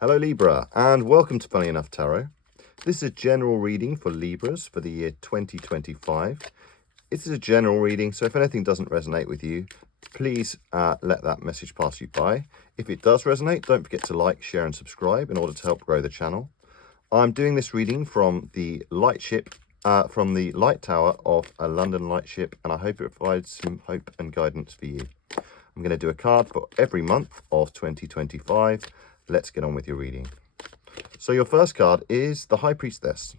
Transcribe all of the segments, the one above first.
Hello Libra, and welcome to Funny Enough Tarot. This is a general reading for Libras for the year 2025. This is a general reading, so if anything doesn't resonate with you, please let that message pass you by. If it does resonate, don't forget to like, share and subscribe in order to help grow the channel. I'm doing this reading from the Lightship, from the Light Tower of a London Lightship, and I hope it provides some hope and guidance for you. I'm going to do a card for every month of 2025. Let's get on with your reading. So your first card is the High Priestess.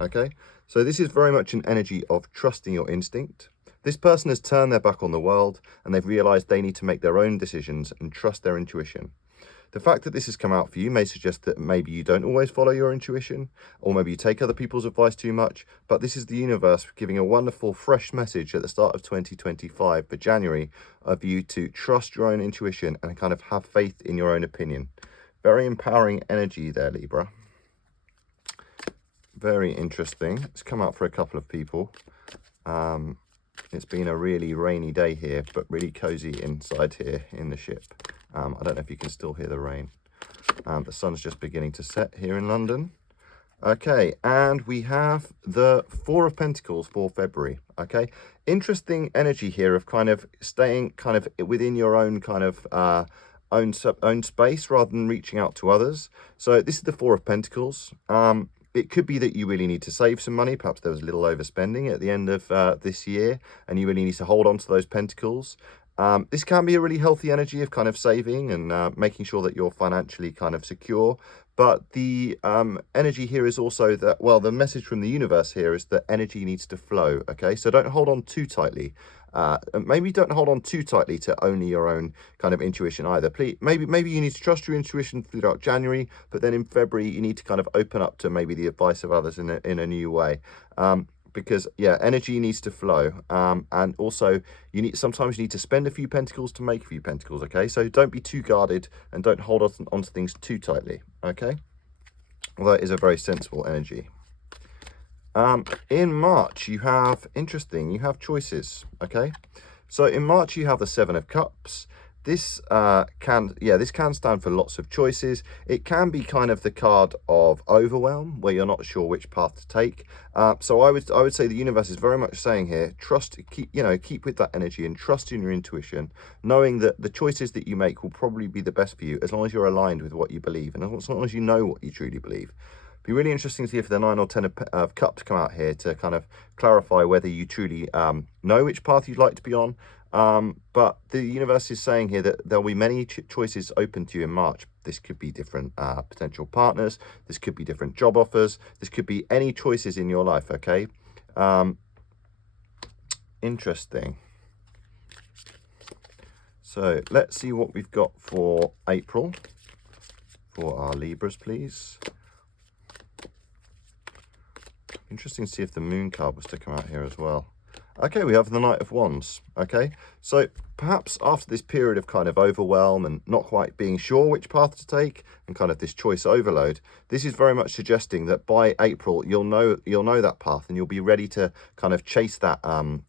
Okay, so this is very much an energy of trusting your instinct. This person has turned their back on the world and they've realized they need to make their own decisions and trust their intuition. The fact that this has come out for you may suggest that maybe you don't always follow your intuition, or maybe you take other people's advice too much, but this is the universe giving a wonderful fresh message at the start of 2025 for January of you to trust your own intuition and kind of have faith in your own opinion. Very empowering energy there, Libra. Very interesting. It's come out for a couple of people. It's been a really rainy day here, but really cozy inside here in the ship. I don't know if you can still hear the rain. The sun's just beginning to set here in London. Okay, and we have the Four of Pentacles for February. Okay, interesting energy here of kind of staying kind of within your own kind of own space rather than reaching out to others. So this is the Four of Pentacles. It could be that you really need to save some money. Perhaps there was a little overspending at the end of this year and you really need to hold on to those pentacles. This can be a really healthy energy of kind of saving and making sure that you're financially kind of secure. But the energy here is also that, well, the message from the universe here is that energy needs to flow, okay? So don't hold on too tightly. Maybe don't hold on too tightly to only your own kind of intuition either. Please, maybe you need to trust your intuition throughout January, but then in February you need to kind of open up to maybe the advice of others in a new way. Because yeah, energy needs to flow, and also sometimes you need to spend a few pentacles to make a few pentacles. Okay, so don't be too guarded and don't hold on to things too tightly. Okay, well, that is a very sensible energy. In March, you have choices. Okay, so in March you have the Seven of Cups. This can stand for lots of choices. It can be kind of the card of overwhelm, where you're not sure which path to take. So I would say the universe is very much saying here, keep with that energy and trust in your intuition, knowing that the choices that you make will probably be the best for you as long as you're aligned with what you believe and as long as you know what you truly believe. Be really interesting to see if the 9 or 10 of Cups come out here to kind of clarify whether you truly know which path you'd like to be on. But the universe is saying here that there'll be many choices open to you in March. This could be different potential partners. This could be different job offers. This could be any choices in your life, okay? Interesting. So let's see what we've got for April for our Libras, please. Interesting to see if the Moon card was to come out here as well. Okay, we have the Knight of Wands. Okay, so perhaps after this period of kind of overwhelm and not quite being sure which path to take and kind of this choice overload, this is very much suggesting that by April you'll know that path and you'll be ready to kind of chase that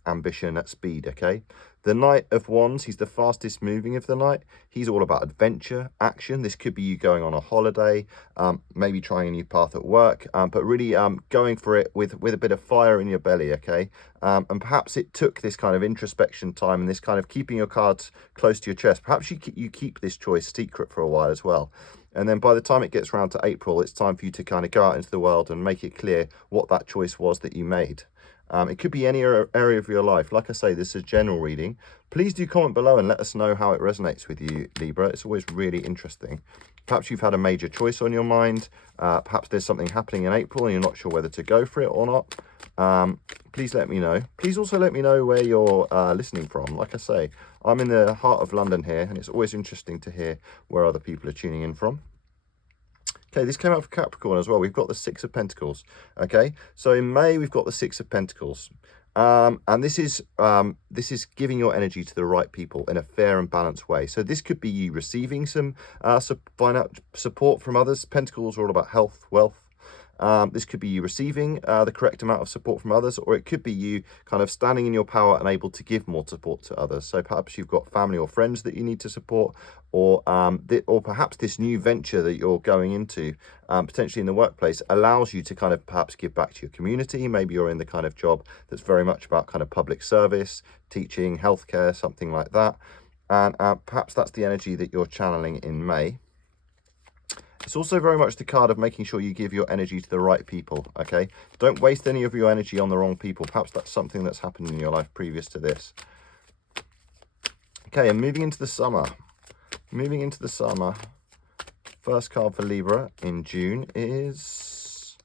ambition at speed. Okay, the Knight of Wands, he's the fastest moving of the night. He's all about adventure, action. This could be you going on a holiday, maybe trying a new path at work, but really going for it with a bit of fire in your belly, okay? And perhaps it took this kind of introspection time and this kind of keeping your cards close to your chest. Perhaps you keep this choice secret for a while as well. And then by the time it gets around to April, it's time for you to kind of go out into the world and make it clear what that choice was that you made. It could be any area of your life. Like I say, this is a general reading. Please do comment below and let us know how it resonates with you, Libra. It's always really interesting. Perhaps you've had a major choice on your mind. Perhaps there's something happening in April and you're not sure whether to go for it or not. Please let me know. Please also let me know where you're listening from. Like I say, I'm in the heart of London here, and it's always interesting to hear where other people are tuning in from. Okay, this came out for Capricorn as well. We've got the Six of Pentacles. Okay, so in May we've got the Six of Pentacles, and this is giving your energy to the right people in a fair and balanced way. So this could be you receiving some financial support from others. Pentacles are all about health, wealth. This could be you receiving the correct amount of support from others, or it could be you kind of standing in your power and able to give more support to others. So perhaps you've got family or friends that you need to support, or perhaps this new venture that you're going into, potentially in the workplace, allows you to kind of perhaps give back to your community. Maybe you're in the kind of job that's very much about kind of public service, teaching, healthcare, something like that. And perhaps that's the energy that you're channeling in May. It's also very much the card of making sure you give your energy to the right people, okay? Don't waste any of your energy on the wrong people. Perhaps that's something that's happened in your life previous to this. Okay, and moving into the summer. Moving into the summer, first card for Libra in June is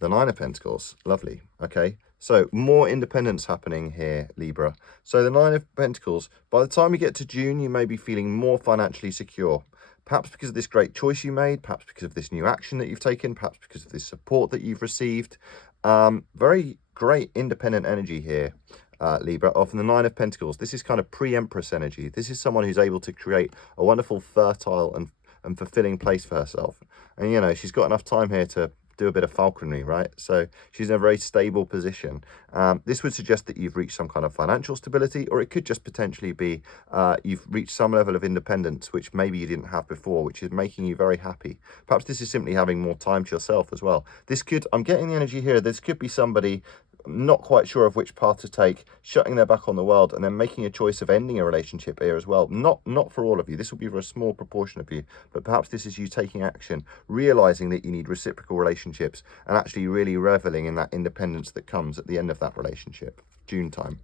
the Nine of Pentacles. Lovely, okay? So more independence happening here, Libra. So the Nine of Pentacles, by the time we get to June, you may be feeling more financially secure. Perhaps because of this great choice you made, perhaps because of this new action that you've taken, perhaps because of this support that you've received. Very great independent energy here, Libra, of the Nine of Pentacles. This is kind of pre-Empress energy. This is someone who's able to create a wonderful, fertile and fulfilling place for herself. And, you know, she's got enough time here to do a bit of falconry, right? So she's in a very stable position. This would suggest that you've reached some kind of financial stability, or it could just potentially be you've reached some level of independence, which maybe you didn't have before, which is making you very happy. Perhaps this is simply having more time to yourself as well. This could, I'm getting the energy here, this could be somebody not quite sure of which path to take, shutting their back on the world, and then making a choice of ending a relationship here as well. Not for all of you. This will be for a small proportion of you, but perhaps this is you taking action, realizing that you need reciprocal relationships, and actually really reveling in that independence that comes at the end of that relationship. June time.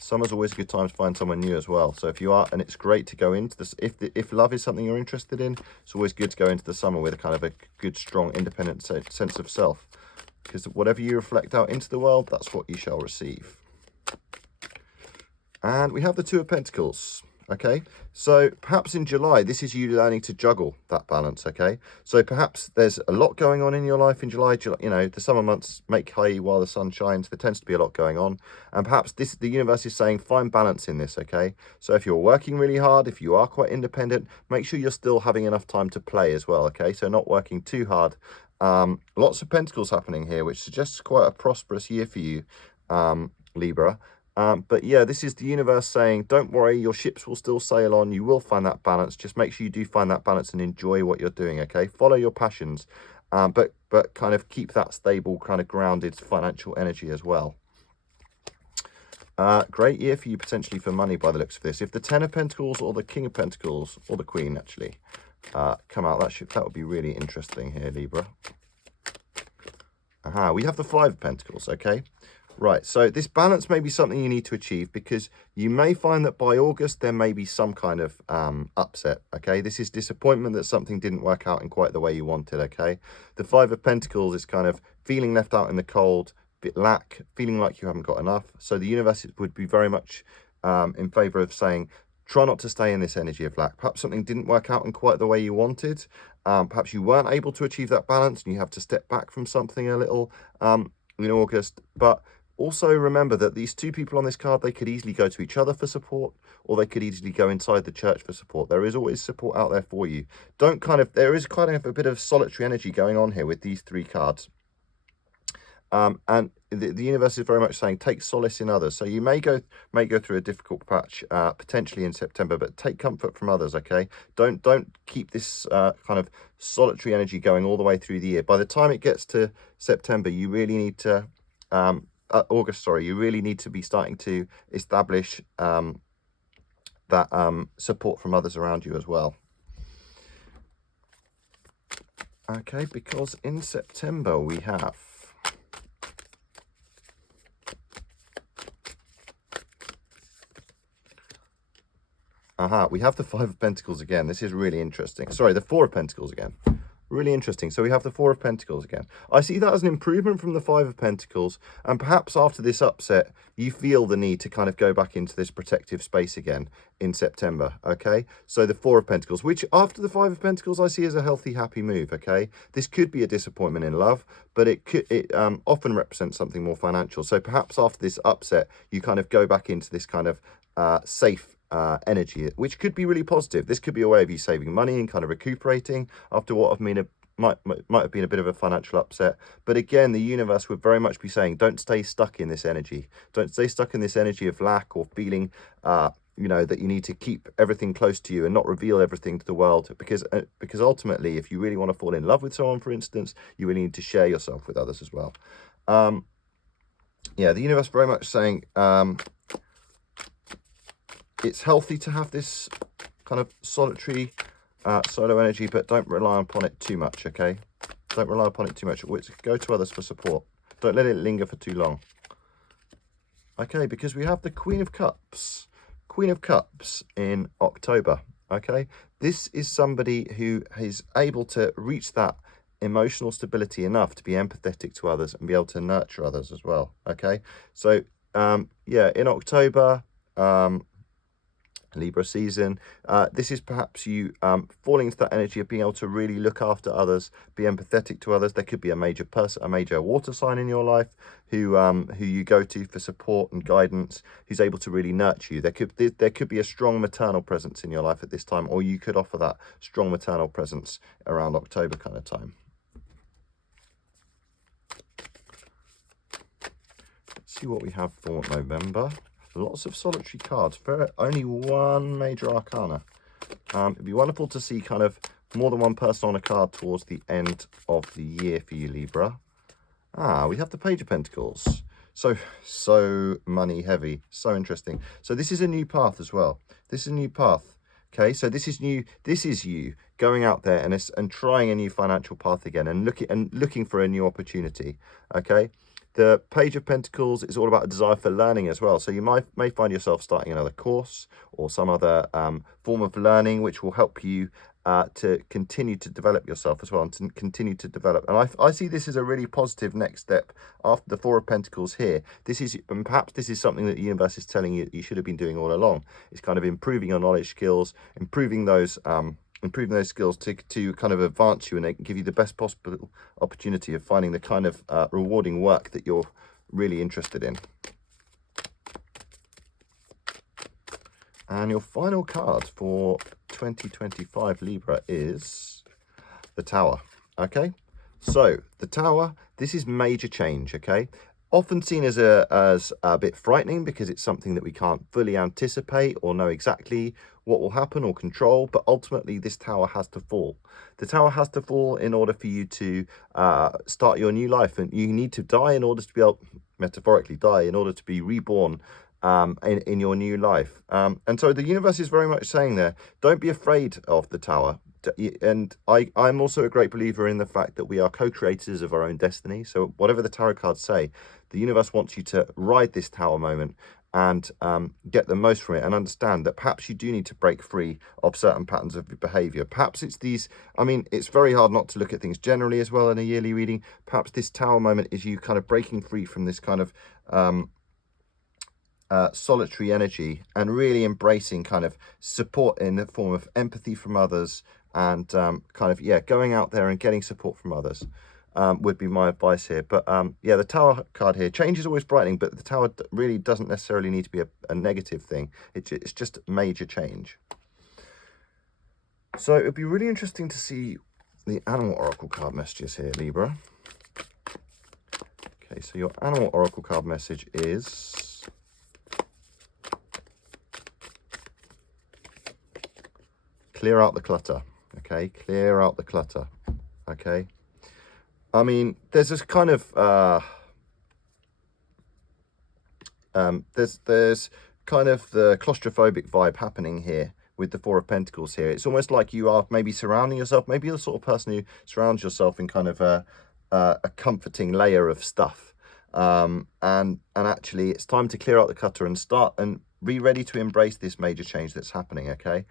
Summer's always a good time to find someone new as well. So if you are, and it's great to go into this, if love is something you're interested in, it's always good to go into the summer with a kind of a good, strong, independent sense of self. Because whatever you reflect out into the world, that's what you shall receive. And we have the Two of Pentacles, okay? So perhaps in July, this is you learning to juggle that balance, okay? So perhaps there's a lot going on in your life in July. You know, the summer months make hay while the sun shines. There tends to be a lot going on. And perhaps the universe is saying, find balance in this, okay? So if you're working really hard, if you are quite independent, make sure you're still having enough time to play as well, okay? So not working too hard. Lots of pentacles happening here, which suggests quite a prosperous year for you, Libra. But yeah, this is the universe saying, don't worry, your ships will still sail on. You will find that balance. Just make sure you do find that balance and enjoy what you're doing, okay? Follow your passions, but kind of keep that stable, kind of grounded financial energy as well. Great year for you potentially for money by the looks of this. If the Ten of Pentacles or the King of Pentacles, or the Queen actually, come out, that would be really interesting here, Libra. We have the Five of Pentacles, okay? Right, so this balance may be something you need to achieve, because you may find that by August there may be some kind of upset, okay? This is disappointment that something didn't work out in quite the way you wanted, okay? The Five of Pentacles is kind of feeling left out in the cold, bit lack, feeling like you haven't got enough. So the universe would be very much in favor of saying, try not to stay in this energy of lack. Perhaps something didn't work out in quite the way you wanted. Perhaps you weren't able to achieve that balance and you have to step back from something a little in August. But also remember that these two people on this card, they could easily go to each other for support, or they could easily go inside the church for support. There is always support out there for you. There is kind of a bit of solitary energy going on here with these three cards. And the universe is very much saying, take solace in others. So you may go through a difficult patch potentially in September, but take comfort from others, okay? Don't keep this kind of solitary energy going all the way through the year. By the time it gets to September, you really need to August, sorry, you really need to be starting to establish that support from others around you as well. Okay, because in September we have we have the Five of Pentacles again. This is really interesting. Sorry, the Four of Pentacles again. Really interesting. So we have the Four of Pentacles again. I see that as an improvement from the Five of Pentacles. And perhaps after this upset, you feel the need to kind of go back into this protective space again in September, okay? So the Four of Pentacles, which after the Five of Pentacles, I see as a healthy, happy move, okay? This could be a disappointment in love, but it often represents something more financial. So perhaps after this upset, you kind of go back into this kind of safe energy, which could be really positive. This could be a way of you saving money and kind of recuperating after what have been might have been a bit of a financial upset. But again, the universe would very much be saying, don't stay stuck in this energy. Don't stay stuck in this energy of lack or feeling, you know, that you need to keep everything close to you and not reveal everything to the world. Because ultimately, if you really want to fall in love with someone, for instance, you really need to share yourself with others as well. Yeah, the universe very much saying it's healthy to have this kind of solitary solo energy, but don't rely upon it too much, okay? Don't rely upon it too much. Go to others for support. Don't let it linger for too long. Okay, because we have the Queen of Cups. Queen of Cups in October, okay? This is somebody who is able to reach that emotional stability enough to be empathetic to others and be able to nurture others as well, okay? So, yeah, in October, Libra season, this is perhaps you falling into that energy of being able to really look after others, be empathetic to others. There could be a major person, a major water sign in your life who you go to for support and guidance, who's able to really nurture you. There could be a strong maternal presence in your life at this time, or you could offer that strong maternal presence around October kind of time. Let's see what we have for November. Lots of solitary cards, only one major arcana. It'd be wonderful to see kind of more than one person on a card towards the end of the year for you, Libra. We have the Page of Pentacles. So money heavy, so interesting. So this is a new path as well. This is a new path. Okay, so this is new. This is you going out there and trying a new financial path again and looking for a new opportunity. Okay. The Page of Pentacles is all about a desire for learning as well. So you may find yourself starting another course or some other form of learning which will help you to continue to develop yourself as well and to continue to develop. And I see this as a really positive next step after the Four of Pentacles here. And perhaps this is something that the universe is telling you that you should have been doing all along. It's kind of improving your knowledge skills, improving those skills to kind of advance you and give you the best possible opportunity of finding the kind of rewarding work that you're really interested in. And your final card for 2025 Libra is the Tower. Okay, so the Tower, this is major change. Okay, often seen as a bit frightening because it's something that we can't fully anticipate or know exactly what will happen or control, but ultimately this tower has to fall. The tower has to fall in order for you to start your new life, and you need to die in order to be able, metaphorically die, in order to be reborn in your new life. And so the universe is very much saying there, don't be afraid of the tower. And I'm also a great believer in the fact that we are co-creators of our own destiny. So whatever the tarot cards say, the universe wants you to ride this tower moment and get the most from it, and understand that perhaps you do need to break free of certain patterns of behavior. Perhaps it's these, I mean, it's very hard not to look at things generally as well in a yearly reading. Perhaps this tower moment is you kind of breaking free from this kind of solitary energy and really embracing kind of support in the form of empathy from others and going out there and getting support from others. Would be my advice here. But yeah, the Tower card here, change is always brightening, but the Tower really doesn't necessarily need to be a negative thing. It's just major change. So it'd be really interesting to see the Animal Oracle card messages here, Libra. Okay, so your Animal Oracle card message is clear out the clutter. Okay, clear out the clutter. Okay. I mean, there's this kind of there's kind of the claustrophobic vibe happening here with the Four of Pentacles here. It's almost like you are maybe surrounding yourself. Maybe you're the sort of person who surrounds yourself in kind of a comforting layer of stuff. And actually, it's time to clear out the clutter and start and be ready to embrace this major change that's happening. Okay,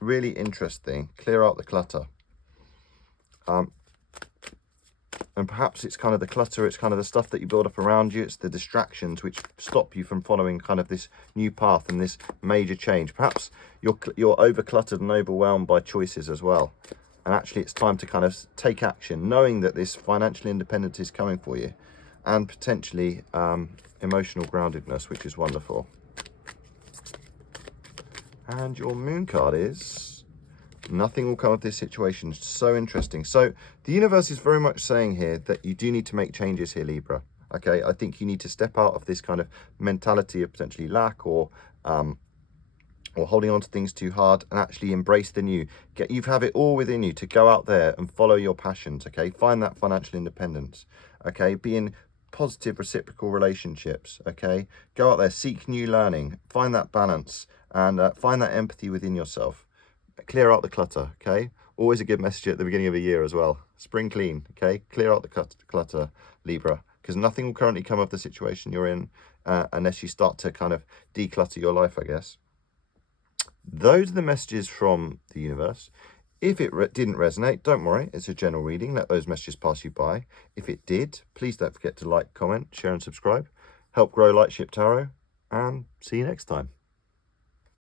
really interesting. Clear out the clutter. And perhaps it's kind of the clutter, it's kind of the stuff that you build up around you, it's the distractions which stop you from following kind of this new path and this major change. Perhaps you're over-cluttered and overwhelmed by choices as well. And actually it's time to kind of take action, knowing that this financial independence is coming for you. And potentially emotional groundedness, which is wonderful. And your Moon card is Nothing will come of this situation. So interesting. So the universe is very much saying here that you do need to make changes here, Libra. Okay, I think you need to step out of this kind of mentality of potentially lack or holding on to things too hard, and actually embrace the new. You have it all within you to go out there and follow your passions. Okay, find that financial independence. Okay, be in positive reciprocal relationships. Okay, go out there, seek new learning, find that balance, and find that empathy within yourself. Clear out the clutter. Okay, always a good message at the beginning of a year as well. Spring clean. Okay, clear out the clutter, Libra, because nothing will currently come of the situation you're in unless you start to kind of declutter your life, I guess. Those are the messages from the universe. If it didn't resonate, don't worry. It's a general reading. Let those messages pass you by. If it did, please don't forget to like, comment, share and subscribe. Help grow Lightship Tarot, and see you next time.